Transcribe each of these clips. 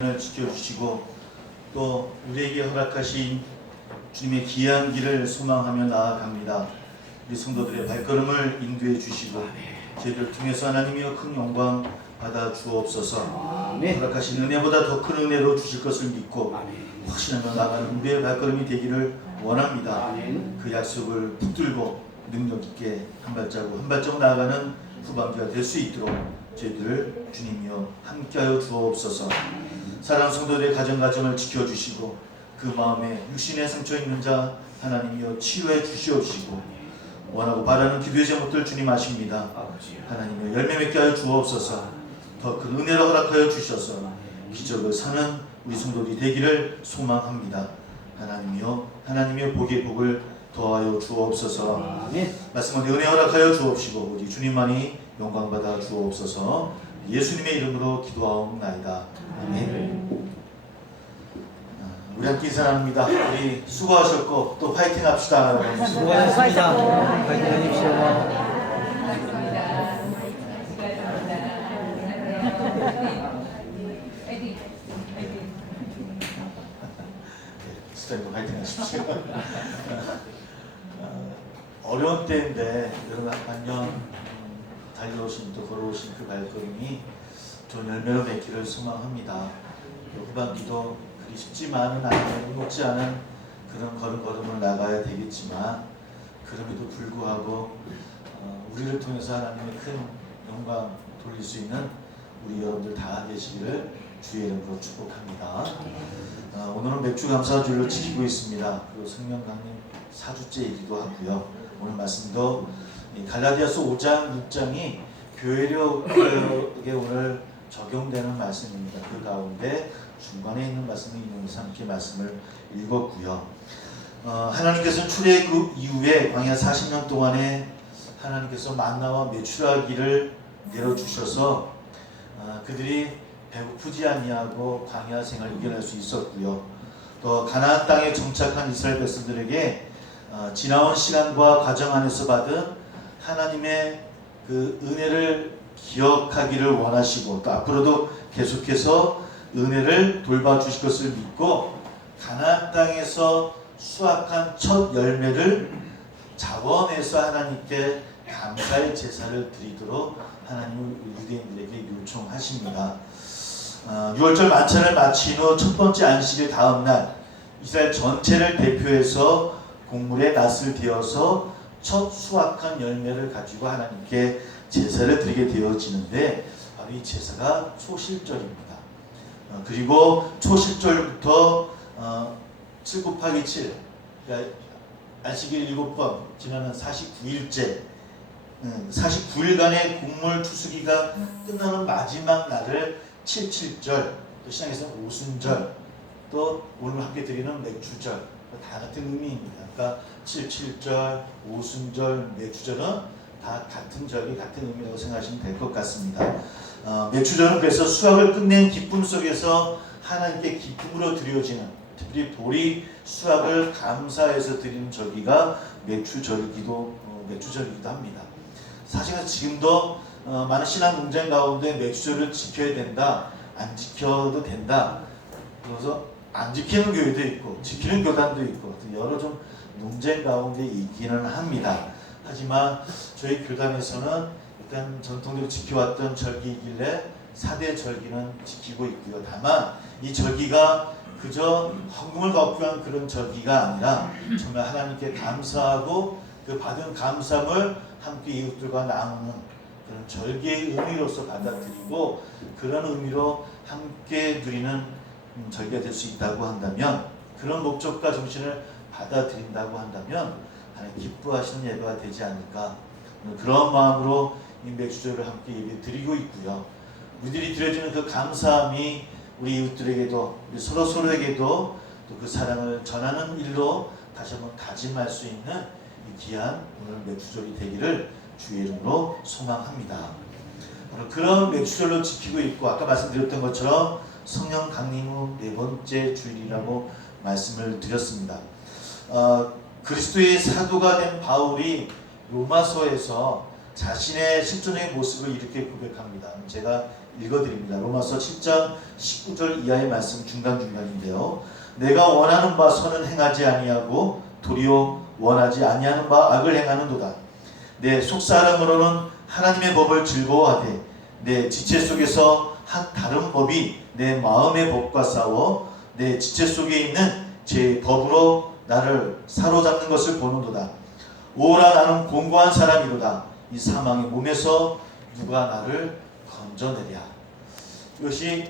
을 지켜주시고 또 우리에게 허락하신 주님의 귀한 길을 소망하며 나아갑니다. 우리 성도들의 발걸음을 인도해 주시고 저희들을 통해서 하나님이여 큰 영광 받아 주옵소서. 허락하신 은혜보다 더 큰 은혜로 주실 것을 믿고 확신하며 나가는 우리의 발걸음이 되기를 원합니다. 그 약속을 붙들고 능력 있게 한 발자국 한 발자국 나아가는 후반기가 될 수 있도록 저희들을 주님이여 함께하여 주옵소서. 사랑하는 성도들의 가정을 지켜주시고 그 마음에 육신의 상처 있는 자 하나님이여 치유해 주시옵시고 원하고 바라는 기도의 제목들 주님 아십니다. 하나님이여 열매 맺게 하여 주옵소서. 더 큰 은혜를 허락하여 주셔서 기적을 사는 우리 성도들이 되기를 소망합니다. 하나님이여 복의 복을 더하여 주옵소서. 말씀은 은혜 허락하여 주옵시고 우리 주님만이 영광받아 주옵소서. 예수님의 이름으로 기도하옵나이다. 아멘. 우리 함께 인사합니다. 우리 수고하셨고 또 파이팅 합시다. 수고하셨습니다. 파이팅 하십시오. 스타일도 파이팅 하십시오. 어려운 때인데 여러분 반년 달려오신 또 걸어오신 그 발걸음이 좋은 열매로 맺기를 소망합니다. 후반기도 그리 쉽지만은 않은 못지 않은 그런 걸음을 나가야 되겠지만 그럼에도 불구하고 우리를 통해서 하나님의 큰 영광 돌릴 수 있는 우리 여러분들 다 되시기를 주의 이름으로 축복합니다. 오늘은 맥주 감사주일로 지키고 있습니다. 그리고 성령강림 4주째이기도 하고요. 오늘 말씀도 갈라디아서 5장 6장이 교회력에 오늘 적용되는 말씀입니다. 그 가운데 중간에 있는 말씀을 인용해서 함께 말씀을 읽었고요. 하나님께서는 출애굽 이후에 광야 40년 동안에 하나님께서 만나와 메추라기를 내려주셔서 그들이 배고프지 아니하고 광야 생활을 이겨낼 수 있었고요. 또 가나안 땅에 정착한 이스라엘 백성들에게 지나온 시간과 과정 안에서 받은 하나님의 그 은혜를 기억하기를 원하시고 또 앞으로도 계속해서 은혜를 돌봐주실 것을 믿고 가나안 땅에서 수확한 첫 열매를 자원해서 하나님께 감사의 제사를 드리도록 하나님은 유대인들에게 요청하십니다. 6월절 만찬을 마친 후 첫 번째 안식일 다음날 이스라엘 전체를 대표해서 곡물의 낫을 되어서 첫 수확한 열매를 가지고 하나님께 제사를 드리게 되어지는데 바로 이 제사가 초실절입니다. 그리고 초실절부터 7 곱하기 7 그러니까 안식일 7번 지나면 49일째 49일간의 곡물 추수기가 끝나는 마지막 날을 77절 또 신약에서는 오순절 또 오늘 함께 드리는 맥주절 다 같은 의미입니다. 그러니까 77절, 오순절, 맥주절은 다 같은 절기, 같은 의미라고 생각하시면 될 것 같습니다. 맥주절은 그래서 수확을 끝낸 기쁨 속에서 하나님께 기쁨으로 드려지는 특별히 보리 수확을 감사해서 드리는 절기가 맥주절기도 합니다. 사실은 지금도 많은 신앙 논쟁 가운데 맥주절을 지켜야 된다, 안 지켜도 된다. 그래서 안 지키는 교회도 있고 지키는 교단도 있고 여러 좀 논쟁 가운데 있기는 합니다. 하지만 저희 교단에서는 일단 전통적으로 지켜왔던 절기이길래 4대 절기는 지키고 있고요. 다만 이 절기가 그저 헌금을 걷고 한 그런 절기가 아니라 정말 하나님께 감사하고 그 받은 감사함을 함께 이웃들과 나누는 그런 절기의 의미로서 받아들이고 그런 의미로 함께 누리는 절기가 될 수 있다고 한다면 그런 목적과 정신을 받아들인다고 한다면 하나님 기뻐하시는 예배가 되지 않을까 그런 마음으로 이 맥주절을 함께 예배 드리고 있고요. 우리들이 드려지는 그 감사함이 우리 이웃들에게도 우리 서로에게도 또 그 사랑을 전하는 일로 다시 한번 다짐할 수 있는 이 귀한 오늘 맥주절이 되기를 주의 이름으로 소망합니다. 그런 맥주절로 지키고 있고 아까 말씀드렸던 것처럼 성령 강림 후 4번째 주일이라고 말씀을 드렸습니다. 그리스도의 사도가 된 바울이 로마서에서 자신의 실존의 모습을 이렇게 고백합니다. 제가 읽어드립니다. 로마서 7장 19절 이하의 말씀 중간중간인데요. 내가 원하는 바 선은 행하지 아니하고 도리어 원하지 아니하는 바 악을 행하는도다. 내 속사람으로는 하나님의 법을 즐거워하되 내 지체 속에서 한 다른 법이 내 마음의 법과 싸워 내 지체 속에 있는 제 법으로 나를 사로잡는 것을 보는도다. 오라 나는 공고한 사람이로다. 이 사망의 몸에서 누가 나를 건져내랴. 이것이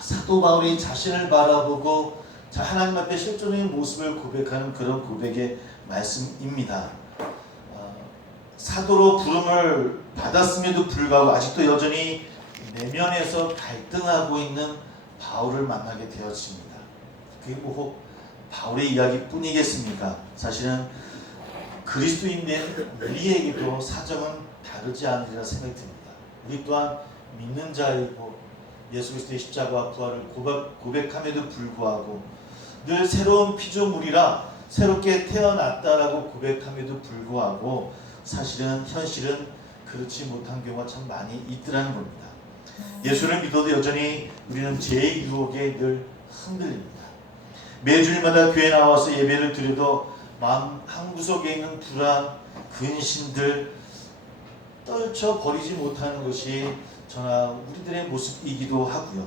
사도 바울이 자신을 바라보고 하나님 앞에 실존적인 모습을 고백하는 그런 고백의 말씀입니다. 사도로 부름을 받았음에도 불구하고 아직도 여전히 내면에서 갈등하고 있는 바울을 만나게 되었습니다. 그게 뭐 바울의 이야기뿐이겠습니까? 사실은 그리스도인된 우리에게도 사정은 다르지 않으리라 생각이 듭니다. 우리 또한 믿는 자이고 예수 그리스도의 십자가와 부활을 고백함에도 불구하고 늘 새로운 피조물이라 새롭게 태어났다라고 고백함에도 불구하고 사실은 현실은 그렇지 못한 경우가 참 많이 있더라는 겁니다. 예수를 믿어도 여전히 우리는 죄의 유혹에 늘 흔들립니다. 매주일마다 교회 나와서 예배를 드려도 마음 한구석에 있는 불안, 근심들 떨쳐버리지 못하는 것이 저나 우리들의 모습이기도 하고요.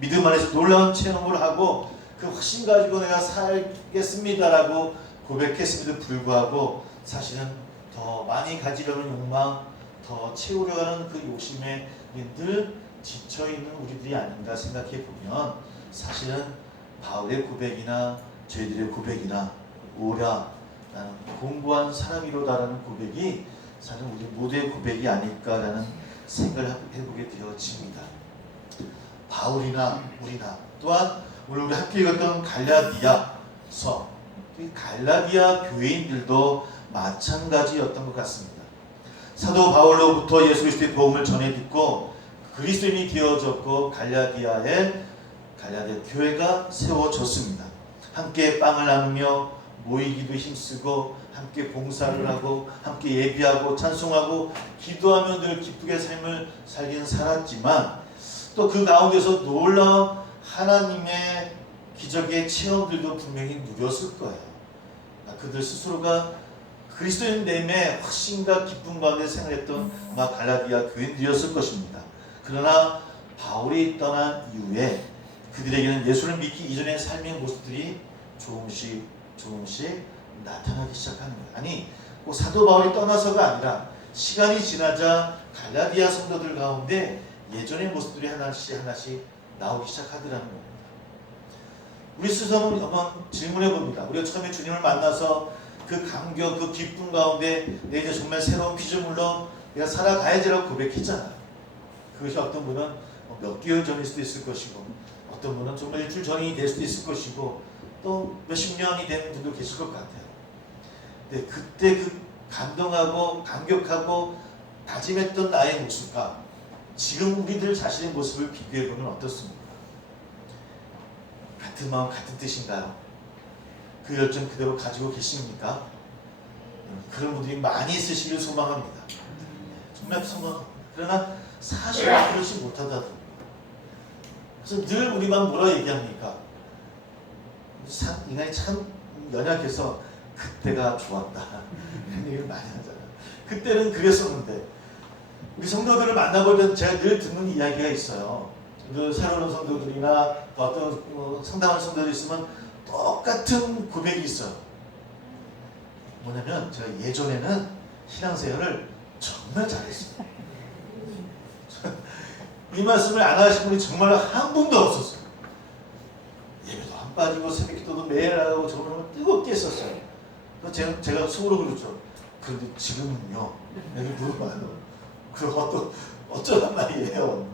믿음 안에서 놀라운 체험을 하고 그 확신 가지고 내가 살겠습니다라고 고백했음에도 불구하고 사실은 더 많이 가지려는 욕망, 더 채우려 하는 그 욕심에 늘 지쳐있는 우리들이 아닌가 생각해 보면 사실은 바울의 고백이나 저희들의 고백이나 오라 나는 공고한 사람이로다라는 고백이 사실 우리 모두의 고백이 아닐까라는 생각을 해보게 되어집니다. 바울이나 우리나 또한 오늘 우리 함께 읽었던 갈라디아서 갈라디아 교회인들도 마찬가지였던 것 같습니다. 사도 바울로부터 예수 그리스도의 복음을 전해 듣고 그리스도인이 되어졌고 갈라디아 교회가 세워졌습니다. 함께 빵을 나누며 모이기도 힘쓰고 함께 봉사를 하고 함께 예비하고 찬송하고 기도하며 늘 기쁘게 삶을 살긴 살았지만 또 그 가운데서 놀라운 하나님의 기적의 체험들도 분명히 누렸을 거예요. 그들 스스로가 그리스도인 됨의 확신과 기쁨 가운데 생활했던 아마 갈라디아 교인들이었을 것입니다. 그러나 바울이 떠난 이후에 그들에게는 예수를 믿기 이전의 삶의 모습들이 조금씩 나타나기 시작하는 거예요. 아니 꼭 사도 바울이 떠나서가 아니라 시간이 지나자 갈라디아 성도들 가운데 예전의 모습들이 하나씩 나오기 시작하더라는 겁니다. 우리 스스로 한번 질문해 봅니다. 우리가 처음에 주님을 만나서 그 감격, 그 기쁨 가운데 내 이제 정말 새로운 피조물로 내가 살아가야지라고 고백했잖아요. 그것이 어떤 분은 몇 개월 전일 수도 있을 것이고 어떤 분은 정말 일주일 전이 될 수도 있을 것이고 또 몇십 년이 된 분도 계실 것 같아요. 근데 그때 그 감동하고 감격하고 다짐했던 나의 모습과 지금 우리들 자신의 모습을 비교해보면 어떻습니까? 같은 마음 같은 뜻인가요? 그 열정 그대로 가지고 계십니까? 그런 분들이 많이 있으시길 소망합니다. 정말 소망합니다. 그러나 사실은 그렇지 못하다더라고요. 그래서 늘 우리만 뭐라 얘기합니까? 인간이 참 연약해서 그때가 좋았다 이런 얘기를 많이 하잖아요. 그때는 그랬었는데 우리 성도들을 만나볼 때 제가 늘 듣는 이야기가 있어요. 늘 새로운 성도들이나 어떤 상당한 성도들이 있으면 똑같은 고백이 있어요. 뭐냐면 제가 예전에는 신앙생활을 정말 잘했어요. 이 말씀을 안 하신 분이 정말 한 분도 없었어요. 예배도 안 빠지고 새벽기도도 매일 하고 정말 뜨겁게 했었어요. 그래서 제가 속으로 그러죠. 그런데 지금은요? 이렇게 물어봐요. 그럼 어쩌란 말이에요.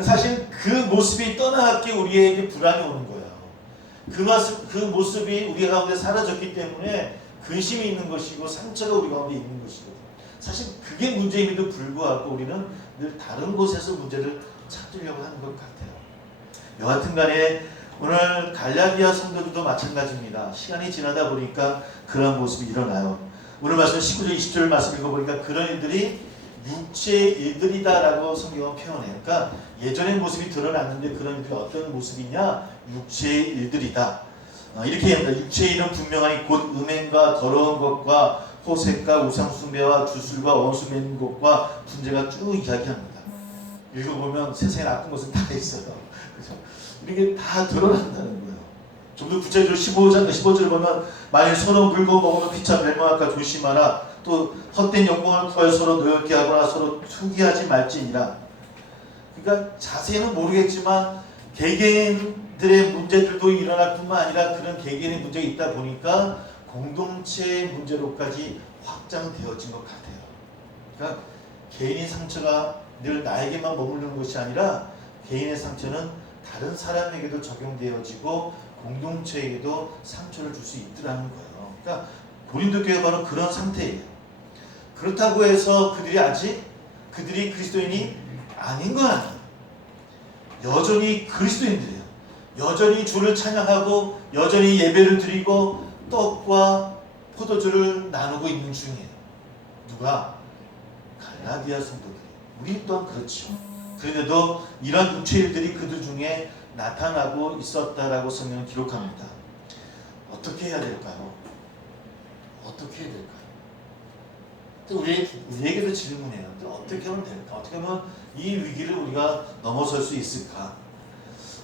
사실 그 모습이 떠나갔기에 우리에게 불안이 오는 거예요. 그 모습이 우리 가운데 사라졌기 때문에 근심이 있는 것이고 상처가 우리 가운데 있는 것이고 사실 그게 문제임에도 불구하고 우리는 늘 다른 곳에서 문제를 찾으려고 하는 것 같아요. 여하튼 간에 오늘 갈라디아 성도들도 마찬가지입니다. 시간이 지나다 보니까 그런 모습이 일어나요. 오늘 말씀 19절 20절 말씀 읽어보니까 그런 일들이 육체의 일들이다라고 성경은 표현해요. 그러니까 예전의 모습이 드러났는데 그런 그 어떤 모습이냐? 육체의 일들이다. 이렇게 합니다. 육체의 일은 분명하니 곧 음행과 더러운 것과 호색과 우상숭배와 주술과 원수 맺는 것과 분쟁과 쭉 이야기합니다. 읽어보면 세상에 나쁜 것은 다 있어요. 그죠? 이게 다 드러난다는 거예요. 좀 더 구체적으로 15절 보면 만일 서로 물고 먹으면 피차 멸망할까 조심하라. 또 헛된 영광을 구하여 서로 노엽게 하거나 서로 투기하지 말지니라. 그러니까 자세히는 모르겠지만 개개인들의 문제들도 일어날 뿐만 아니라 그런 개개인의 문제가 있다 보니까 공동체의 문제로까지 확장되어진 것 같아요. 그러니까 개인의 상처가 늘 나에게만 머무르는 것이 아니라 개인의 상처는 다른 사람에게도 적용되어지고 공동체에게도 상처를 줄 수 있더라는 거예요. 그러니까 고린도 교회가 바로 그런 상태예요. 그렇다고 해서 그들이 그리스도인이 아닌 건 아니에요. 여전히 그리스도인들이에요. 여전히 주를 찬양하고 여전히 예배를 드리고 떡과 포도주를 나누고 있는 중이에요. 누가? 갈라디아 성도들이. 우리 또한 그렇죠. 그런데도 이런 육체의 일들이 그들 중에 나타나고 있었다라고 성경은 기록합니다. 어떻게 해야 될까요? 어떻게 해야 될까요? 우리에게도 질문해요. 어떻게 하면 될까? 어떻게 하면 이 위기를 우리가 넘어설 수 있을까?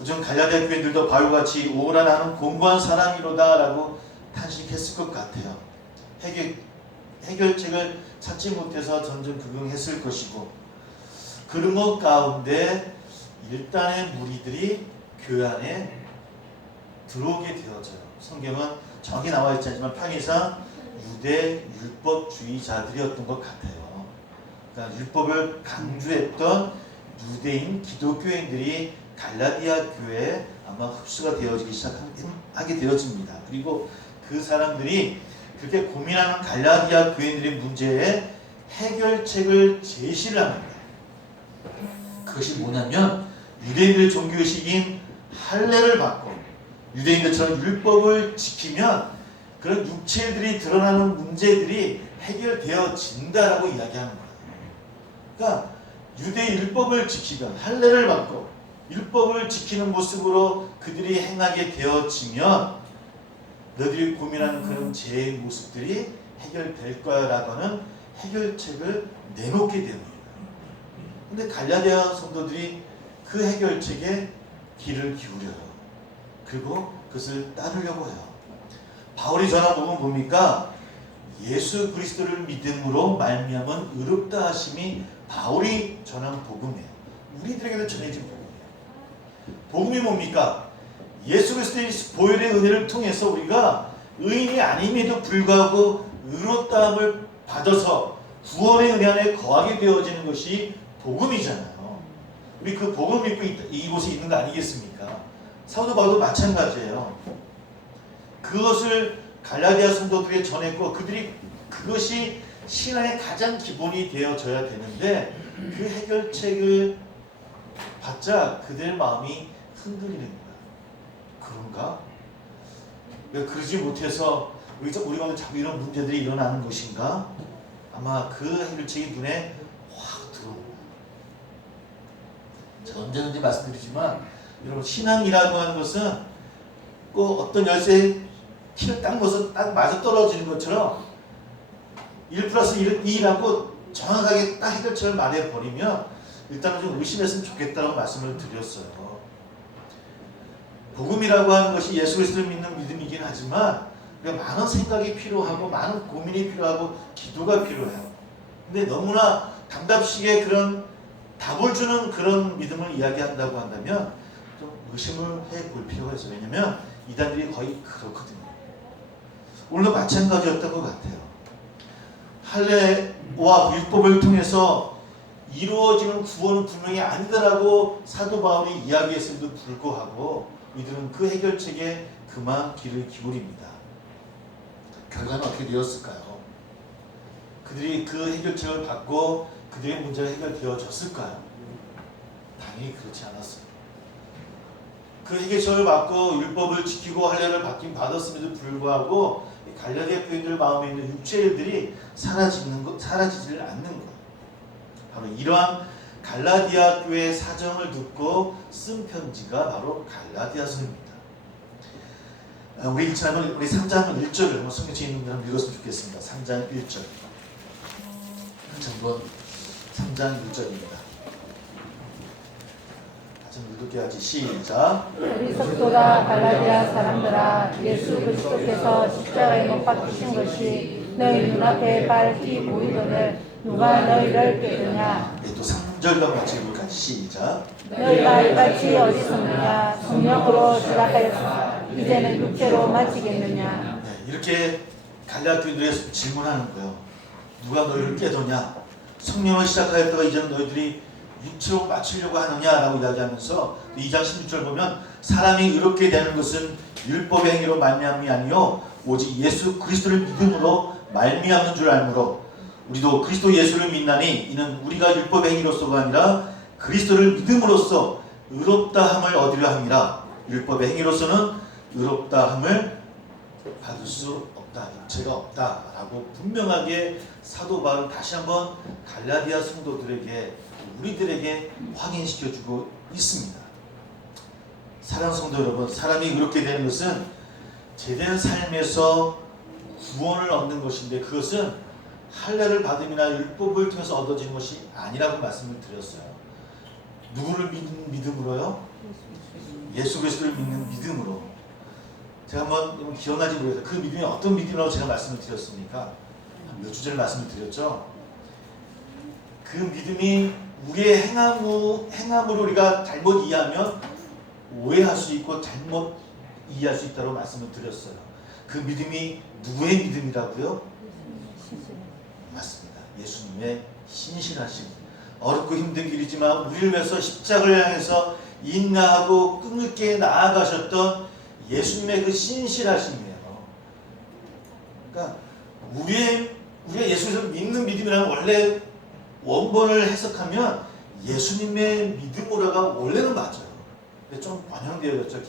요즘 갈라디아 교인들도 바울과 같이 오라 나는 공고한 사람이로다 라고 탄식했을 것 같아요. 해결책을 찾지 못해서 전전긍긍했을 것이고 그런 것 가운데 일단의 무리들이 교회 안에 들어오게 되어져요. 성경은 정확히 나와 있지 않지만 편의상 유대 율법주의자들이었던 것 같아요. 그러니까 율법을 강조했던 유대인 기독교인들이 갈라디아 교회에 아마 흡수가 되어지기 시작하게 되어집니다. 그리고 그 사람들이 그렇게 고민하는 갈라디아 교인들의 문제에 해결책을 제시를 합니다. 그것이 뭐냐면 유대인들의 종교의식인 할례를 받고 유대인들처럼 율법을 지키면 그런 육체들이 드러나는 문제들이 해결되어진다라고 이야기하는 거예요. 그러니까 유대의 율법을 지키면 할례를 받고 율법을 지키는 모습으로 그들이 행하게 되어지면 너희들이 고민하는 그런 죄의 모습들이 해결될 거야라고 하는 해결책을 내놓게 되는 거예요. 근데 갈라디아 성도들이 그 해결책에 귀를 기울여요. 그리고 그것을 따르려고 해요. 바울이 전한 복음은 뭡니까? 예수 그리스도를 믿음으로 말미암은 의롭다 하심이 바울이 전한 복음이에요. 우리들에게도 전해진 복음이에요. 복음이 뭡니까? 예수 그리스도의 보혈의 은혜를 통해서 우리가 의인이 아님에도 불구하고 의롭다함을 받아서 구원의 은혜 안에 거하게 되어지는 것이 복음이잖아요. 우리 그 복음 믿고 이곳에 있는 거 아니겠습니까? 사도 바울도 마찬가지예요. 그것을 갈라디아 성도들에게 전했고 그것이 신앙의 가장 기본이 되어져야 되는데 그 해결책을 받자 그들의 마음이 흔들리는 거야. 그런가? 왜 그러지 못해서 우리가 자꾸 이런 문제들이 일어나는 것인가? 아마 그 해결책이 눈에 확 들어오는 거야. 제가 언제든지 말씀드리지만 여러분 신앙이라고 하는 것은 꼭 어떤 열쇠에 키를 딱 넣어서 딱 맞아 떨어지는 것처럼 1+1은 2라고 정확하게 딱 해결책을 말해버리면 일단은 좀 의심했으면 좋겠다고 말씀을 드렸어요. 복음이라고 하는 것이 예수 그리스도를 믿는 믿음이긴 하지만 많은 생각이 필요하고 많은 고민이 필요하고 기도가 필요해요. 근데 너무나 답답시게 그런 답을 주는 그런 믿음을 이야기한다고 한다면 좀 의심을 해볼 필요가 있어요. 왜냐면 이단들이 거의 그렇거든요. 오늘도 마찬가지였던 것 같아요. 할례와 율법을 통해서 이루어지는 구원은 분명히 아니다라고 사도 바울이 이야기했음에도 불구하고 이들은 그 해결책에 그만 귀를 기울입니다. 결과는 어떻게 되었을까요? 그들이 그 해결책을 받고 그들의 문제가 해결되어졌을까요? 당연히 그렇지 않았어요. 그 해결책을 받고 율법을 지키고 할례를 받았음에도 불구하고 갈라디아 교인들 마음에 있는 육체의 일들이 사라지질 않는 거예요. 바로 이러한 갈라디아 교회의 사정을 듣고 쓴 편지가 바로 갈라디아서입니다. 우리 일차는 우리 3장 1절을 한번 성경책에 있는 분들 읽었으면 좋겠습니다. 3장 1절. 한번 3장 1절입니다. 같이 읽을게요. 시작. 우리 속도가 갈라디아 사람들아, 예수 그리스도께서 십자가에 못 박히신 것이 너희 눈앞에 밝히 보이거늘 누가 너희를 깨느냐. 또 3절과 같이 읽을까요? 시작. 너희가 이같이 어리석느냐. 성령으로 시작하였으나 이제는 육체로 마치겠느냐. 이렇게 갈라디아 교인들에서 질문하는 거예요. 누가 너희를 깨도냐? 성령을 시작하였다가 이제는 너희들이 육체로 마치려고 하느냐라고 이야기하면서 2장 16절 보면 사람이 의롭게 되는 것은 율법의 행위로 말미암이 아니요 오직 예수 그리스도를 믿음으로 말미암는 줄 알므로 우리도 그리스도 예수를 믿나니 이는 우리가 율법의 행위로서가 아니라 그리스도를 믿음으로써 의롭다함을 얻으려 함이라. 율법의 행위로서는 의롭다함을 받을 수 없다. 육체가 없다라고 분명하게 사도 바울은 다시 한번 갈라디아 성도들에게 우리들에게 확인시켜주고 있습니다. 사랑하는 성도 여러분, 사람이 의롭게 되는 것은 제된 삶에서 구원을 얻는 것인데 그것은 할례를 받음이나 율법을 통해서 얻어지는 것이 아니라고 말씀을 드렸어요. 누구를 믿는 믿음으로요? 예수 그리스도를 믿는 믿음으로. 제가 한번 기억나지 모르겠어요. 그 믿음이 어떤 믿음이라고 제가 말씀을 드렸습니까? 몇 주 전에 말씀을 드렸죠. 그 믿음이 우리의 행함으로 우리가 잘못 이해하면 오해할 수 있고 잘못 이해할 수 있다고 말씀을 드렸어요. 그 믿음이 누구의 믿음이라고요? 맞습니다. 예수님의 신실하심. 어렵고 힘든 길이지만 우리를 위해서 십자가를 향해서 인내하고 끈질게 나아가셨던 예수님의 그 신실하심이에요. 그러니까 우리가 예수를 믿는 믿음이라는 원래 원본을 해석하면 예수님의 믿음으로가 원래는 맞아요. 근데 좀 변형되어졌죠.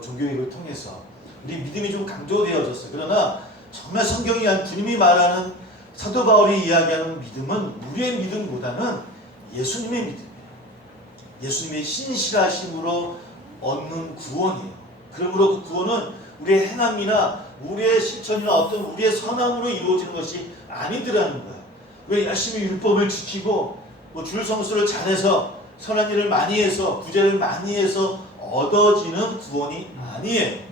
종교개혁을 통해서. 우리 믿음이 좀 강조되어졌어요. 그러나 정말 성경이 주님이 말하는 사도 바울이 이야기하는 믿음은 우리의 믿음보다는 예수님의 믿음이에요. 예수님의 신실하심으로 얻는 구원이에요. 그러므로 그 구원은 우리의 행함이나 우리의 실천이나 어떤 우리의 선함으로 이루어지는 것이 아니더라는 거예요. 왜 열심히 율법을 지키고 줄 성수를 잘해서 선한 일을 많이 해서 구제를 많이 해서 얻어지는 구원이 아니에요.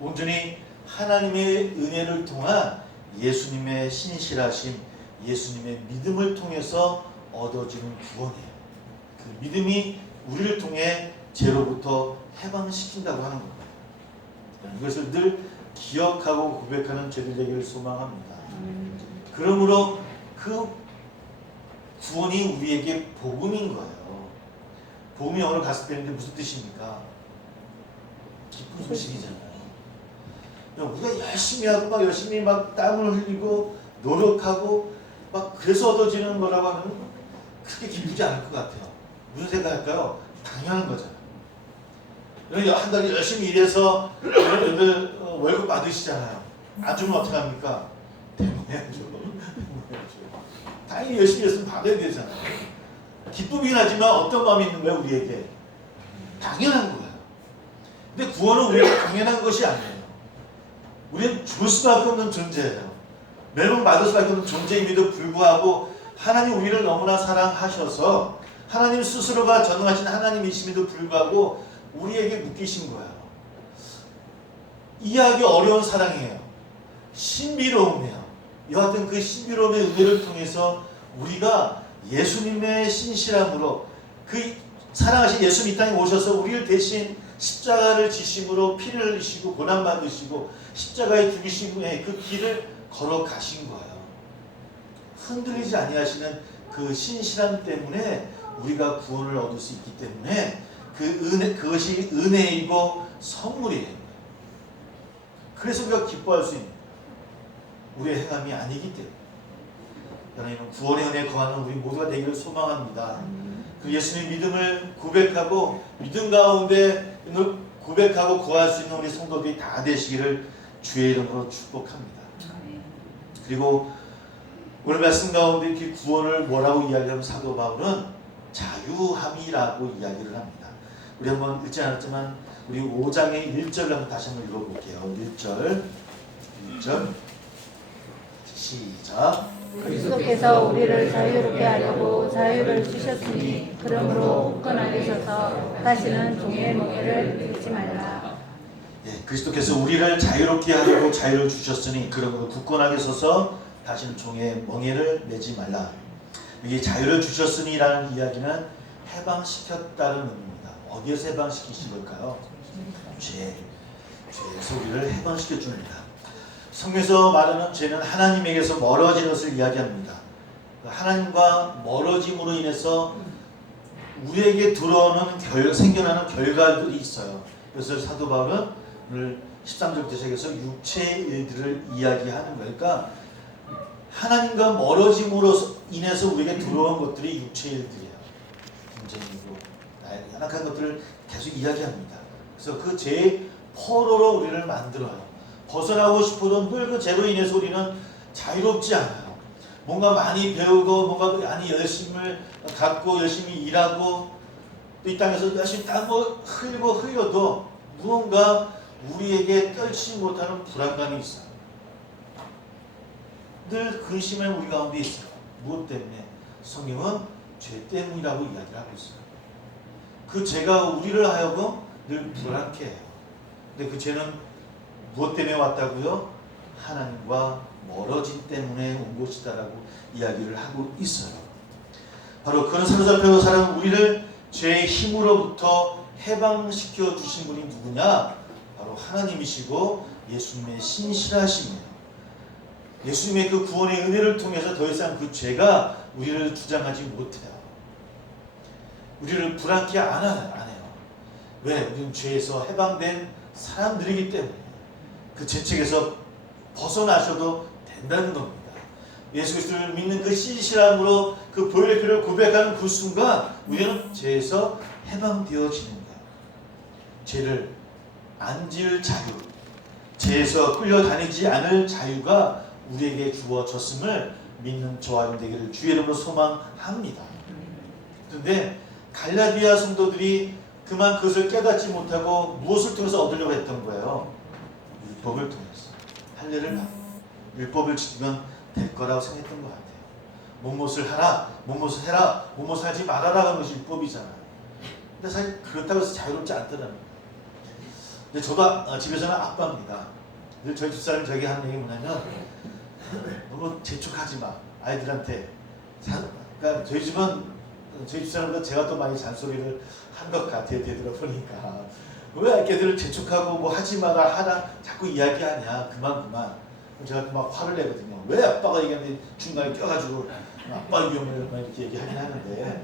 온전히 하나님의 은혜를 통한 예수님의 신실하심, 예수님의 믿음을 통해서 얻어지는 구원이에요. 그 믿음이 우리를 통해 죄로부터 해방시킨다고 하는 겁니다. 이것을 늘 기억하고 고백하는 저희들 되기를 소망합니다. 그러므로 그 구원이 우리에게 복음인 거예요. 복음이 오늘 갔을 때인데 무슨 뜻입니까? 기쁜 소식이잖아요. 우리가 열심히 하고 열심히 땀을 흘리고 노력하고 그래서 얻어지는 거라고 하면 그렇게 기쁘지 않을 것 같아요. 무슨 생각할까요? 당연한 거잖아요. 한 달 열심히 일해서 여러분들 월급 받으시잖아요. 안 주면 어떻게 합니까? 대모해야죠. 당연히 열심히 했으면 받아야 되잖아요. 기쁨이긴 하지만 어떤 마음이 있는 거예요, 우리에게? 당연한 거예요. 근데 구원은 우리에게 당연한 것이 아니에요. 우리는 줄 수밖에 없는 존재예요. 매번 받을 수밖에 없는 존재임에도 불구하고 하나님 우리를 너무나 사랑하셔서 하나님 스스로가 전능하신 하나님이심에도 불구하고 우리에게 묶이신 거예요. 이해하기 어려운 사랑이에요. 신비로움이에요. 여하튼 그 신비로움의 은혜를 통해서 우리가 예수님의 신실함으로 그 사랑하신 예수님 이 땅에 오셔서 우리를 대신 십자가를 지심으로 피를 흘리시고 고난받으시고 십자가에 죽으심의 그 길을 걸어가신 거예요. 흔들리지 아니하시는 그 신실함 때문에 우리가 구원을 얻을 수 있기 때문에 그것이 은혜이고 선물이에요. 그래서 우리가 기뻐할 수 있는 우리의 행함이 아니기 때문에 하나님은 구원의 은혜에 거하는 우리 모두가 되기를 소망합니다. 그 예수님의 믿음을 고백하고 믿음 가운데 고백하고 거할 수 있는 우리 성도들이 다 되시기를 주의 이름으로 축복합니다. 그리고 오늘 말씀 가운데 이렇게 구원을 뭐라고 이야기하면 사도 바울은 자유함이라고 이야기를 합니다. 우리 한번 읽지 않았지만 우리 5장의 1절을 한번 다시 한번 읽어볼게요. 1절 시작. 그리스도께서 우리를 자유롭게 하려고 자유를 주셨으니 그러므로 굳건하게 서서 다시는 종의 멍에를 잊지 말라. 예, 그리스도께서 우리를 자유롭게 하려고 자유를 주셨으니 그러므로 굳건하게 서서 다시는 종의 멍에를 매지 말라. 이게 자유를 주셨으니라는 이야기는 해방시켰다는 의미입니다. 어디에서 해방시키신 걸까요? 죄에서 우리를 해방시켜 줍니다. 성경에서 말하는 죄는 하나님에게서 멀어지는 것을 이야기합니다. 하나님과 멀어짐으로 인해서 우리에게 들어오는 생겨나는 결과들이 있어요. 그래서 사도 바울은 오늘 13절부터 시작해서 육체의 일들을 이야기하는 거예요. 그러니까 하나님과 멀어짐으로 인해서 우리에게 들어온 것들이 육체의 일들이에요. 경쟁이고 나의 연약한 것들을 계속 이야기합니다. 그래서 그 죄의 포로로 우리를 만들어요. 벗어나고 싶어도 늘 그 죄로 인해서 우리는 자유롭지 않아요. 뭔가 많이 배우고 뭔가 많이 열심을 갖고 열심히 일하고 또 이 땅에서 열심히 땀을 흘려도 무언가 우리에게 떨치지 못하는 불안감이 있어요. 늘 근심의 우리 가운데 있어요. 무엇 때문에? 성경은 죄 때문이라고 이야기를 하고 있어요. 그 죄가 우리를 하여금 늘 불안케 해요. 근데 그 죄는 무엇 때문에 왔다고요? 하나님과 멀어짐 때문에 온 것이다라고 이야기를 하고 있어요. 바로 그런 사로잡혀 살아온 우리를 죄의 힘으로부터 해방시켜 주신 분이 누구냐? 바로 하나님이시고 예수님의 신실하심이에요. 예수님의 그 구원의 은혜를 통해서 더 이상 그 죄가 우리를 주장하지 못해요. 우리를 불안케 안 해요. 왜? 우리는 죄에서 해방된 사람들이기 때문에 그 죄책에서 벗어나셔도 된다는 겁니다. 예수 그리스도를 믿는 그 신실함으로 그 보혈의 피를 고백하는 그 순간 우리는 죄에서 해방되어지는 거예요. 죄를 안 지을 자유, 죄에서 끌려다니지 않을 자유가 우리에게 주어졌음을 믿는 저와 여러분 되기를 주의 이름으로 소망합니다. 그런데 갈라디아 성도들이 그만 그것을 깨닫지 못하고 무엇을 통해서 얻으려고 했던 거예요? 율법을 통해서. 할례를 받고 율법을 지키면 될 거라고 생각했던 것 같아요. 무엇을 하라, 무엇을 해라, 무엇을 하지 말아라 하는 것이 율법이잖아요. 근데 사실 그렇다고 해서 자유롭지 않더라는 거예요. 근데 저도 집에서는 아빠입니다. 늘 저희 집사람이 저에게 하는 얘기 뭐냐면 너무 재촉하지 마. 아이들한테. 그러니까 저희 집은 저희 집사람보다 제가 더 많이 잔소리를 한 것 같아요. 되돌아보니까. 왜 애들을 재촉하고 뭐 하지 마라 하라 자꾸 이야기하냐. 그만. 제가 막 화를 내거든요. 왜 아빠가 얘기하는데 중간에 껴가지고 아빠 위험해 막 이렇게 얘기하긴 하는데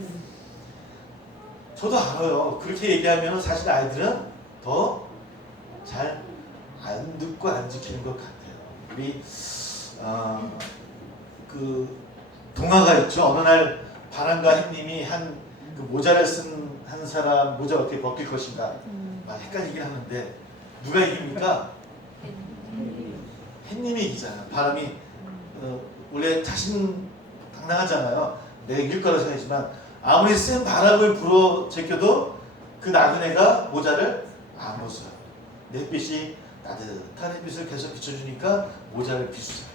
저도 알아요. 그렇게 얘기하면 사실 아이들은 더 잘 안 듣고 안 지키는 것 같아요. 우리 그 동화가 있죠. 어느 날 바람과 햇님이 그 모자를 쓴 한 사람 모자 어떻게 벗길 것인가 막 헷갈리긴 하는데 누가 이깁니까? 햇님이 이기잖아요. 바람이 원래 자신 당당하잖아요. 내가 이길 거라고 생각하지만 아무리 센 바람을 불어 제껴도 그 나그네가 모자를 안 벗어요. 햇빛이 따뜻한 햇빛을 계속 비춰주니까 모자를 비추어요.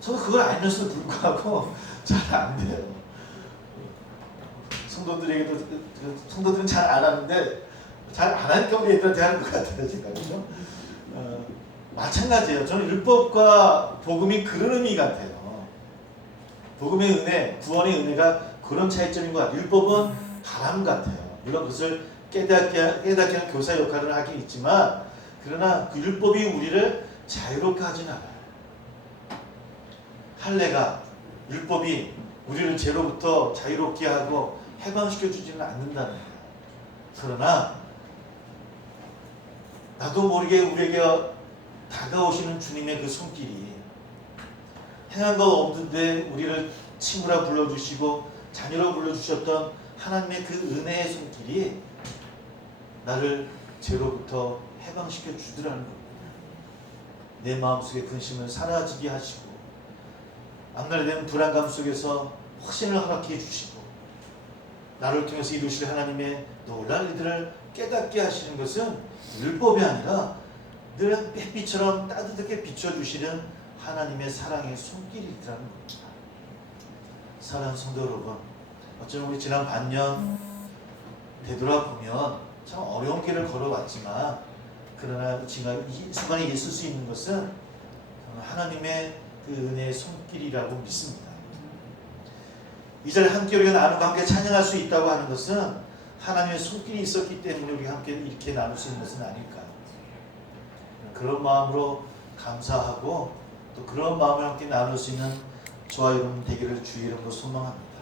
저도 그걸 알면서도 불구하고 잘 안 돼요. 성도들에게도 성도들은 잘 안 하는데 잘 안 하니까 우리 애들한테 하는 것 같아요. 제가 그죠? 마찬가지예요. 저는 율법과 복음이 그런 의미 같아요. 복음의 은혜, 구원의 은혜가 그런 차이점인 것 같아요. 율법은 바람 같아요. 물론 그것을 깨닫게 하는 교사 역할을 하긴 있지만 그러나 그 율법이 우리를 자유롭게 하진 않아요. 할례가 율법이 우리를 죄로부터 자유롭게 하고 해방시켜 주지는 않는다는 거예요. 그러나 나도 모르게 우리에게 다가오시는 주님의 그 손길이 행한 것 없는데 우리를 친구라 불러주시고 자녀로 불러주셨던 하나님의 그 은혜의 손길이 나를 죄로부터 해방시켜 주더라는 겁니다. 내 마음속에 근심을 사라지게 하시고 앞날에 대한 불안감 속에서 확신을 허락해 주시고 나를 통해서 이루실 하나님의 놀랄 일들을 깨닫게 하시는 것은 율법이 아니라 늘 햇빛처럼 따뜻하게 비춰주시는 하나님의 사랑의 손길이라는 겁니다. 사랑하는 성도 여러분, 어쩌면 우리 지난 반년 되돌아보면 참 어려운 길을 걸어왔지만 그러나 지금 이 순간에 있을 수 있는 것은 하나님의 그 은혜의 손길이라고 믿습니다. 이 자리에 함께 우리가 나누고 함께 찬양할 수 있다고 하는 것은 하나님의 손길이 있었기 때문에 우리가 함께 이렇게 나눌 수 있는 것은 아닐까요? 그런 마음으로 감사하고 또 그런 마음을 함께 나눌 수 있는 저와 여러분 되기를 주의 이름으로 소망합니다.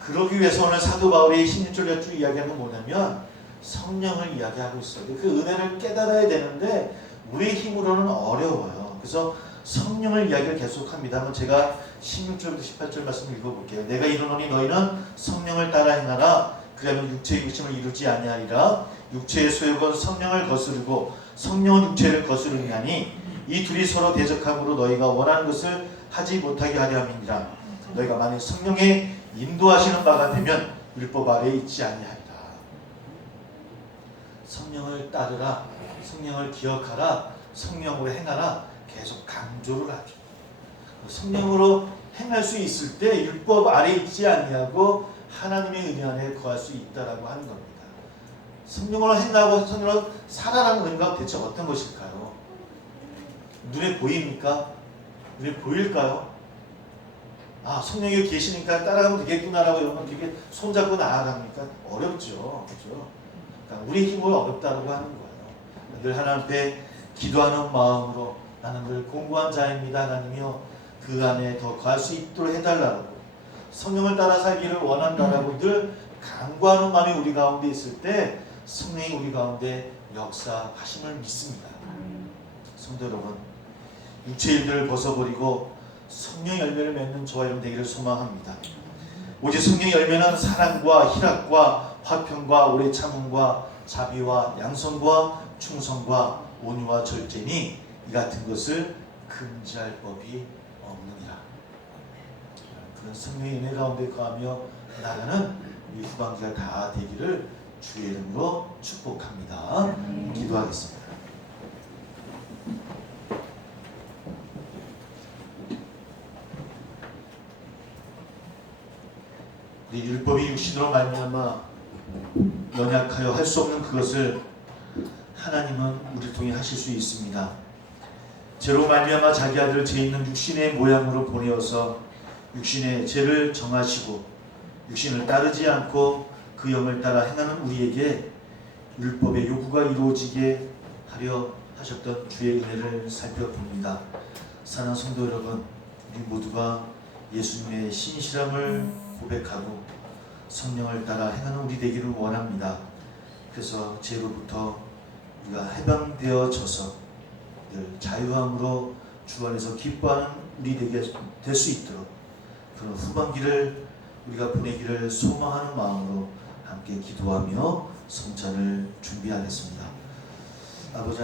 그러기 위해서 오늘 사도 바울이 16절 쭉 이야기하는 건 뭐냐면 성령을 이야기하고 있어요. 그 은혜를 깨달아야 되는데 우리의 힘으로는 어려워요. 그래서 성령을 이야기를 계속합니다. 한번 제가 16절부터 18절 말씀을 읽어볼게요. 내가 이르노니 너희는 성령을 따라 행하라. 그리하면 육체의 욕심을 이루지 아니하리라. 육체의 소욕은 성령을 거스르고 성령은 육체를 거스르냐니 이 둘이 서로 대적함으로 너희가 원하는 것을 하지 못하게 하려 함이니라. 너희가 만일 성령의 인도하시는 바가 되면 율법 아래에 있지 아니하리라. 성령을 따르라. 성령을 기억하라. 성령으로 행하라. 계속 강조를 하죠. 성령으로 행할 수 있을 때 율법 아래에 있지 아니하고 하나님의 은혜 안에 거할 수 있다라고 하는 겁니다. 성령으로 행하고 성령으로 살아라는 의미가 대체 어떤 것일까요? 눈에 보입니까? 눈에 보일까요? 아, 성령이 계시니까 따라가면 되겠구나라고 이런 건 되게 손잡고 나아갑니까? 어렵죠. 그렇죠? 그러니까 우리 힘으로 어렵다라고 하는 거예요. 늘 하나님 앞에 기도하는 마음으로 나는 늘 공고한 자입니다. 하나님이요. 그 안에 더 거할 수 있도록 해달라고 성령을 따라 살기를 원한다라고 늘 간구하는 마음이 우리 가운데 있을 때 성령이 우리 가운데 역사하심을 믿습니다. 성도 여러분, 육체 일들을 벗어버리고 성령 열매를 맺는 저와 여러분 되기를 소망합니다. 오직 성령 열매는 사랑과 희락과 화평과 오래 참음과 자비와 양선과 충성과 온유와 절제니 이 같은 것을 금지할 법이 없느니라. 그런 성령의 은혜 가운데 거하며 나가는 우리 후반기가 다 되기를 주의 이름으로 축복합니다. 기도하겠습니다. 우리 율법이 육신으로 말미암아 연약하여 할 수 없는 그것을 하나님은 우리를 통해 하실 수 있습니다. 죄로 말미암아 자기 아들을 죄 있는 육신의 모양으로 보내어서 육신의 죄를 정하시고 육신을 따르지 않고 그 영을 따라 행하는 우리에게 율법의 요구가 이루어지게 하려 하셨던 주의 은혜를 살펴봅니다. 사랑하는 성도 여러분, 우리 모두가 예수님의 신실함을 고백하고 성령을 따라 행하는 우리 되기를 원합니다. 그래서 죄로부터 우리가 해방되어져서 늘 자유함으로 주 안에서 기뻐하는 우리 되게 될 수 있도록 그런 후반기를 우리가 보내기를 소망하는 마음으로 함께 기도하며 성찬을 준비하겠습니다. 아버지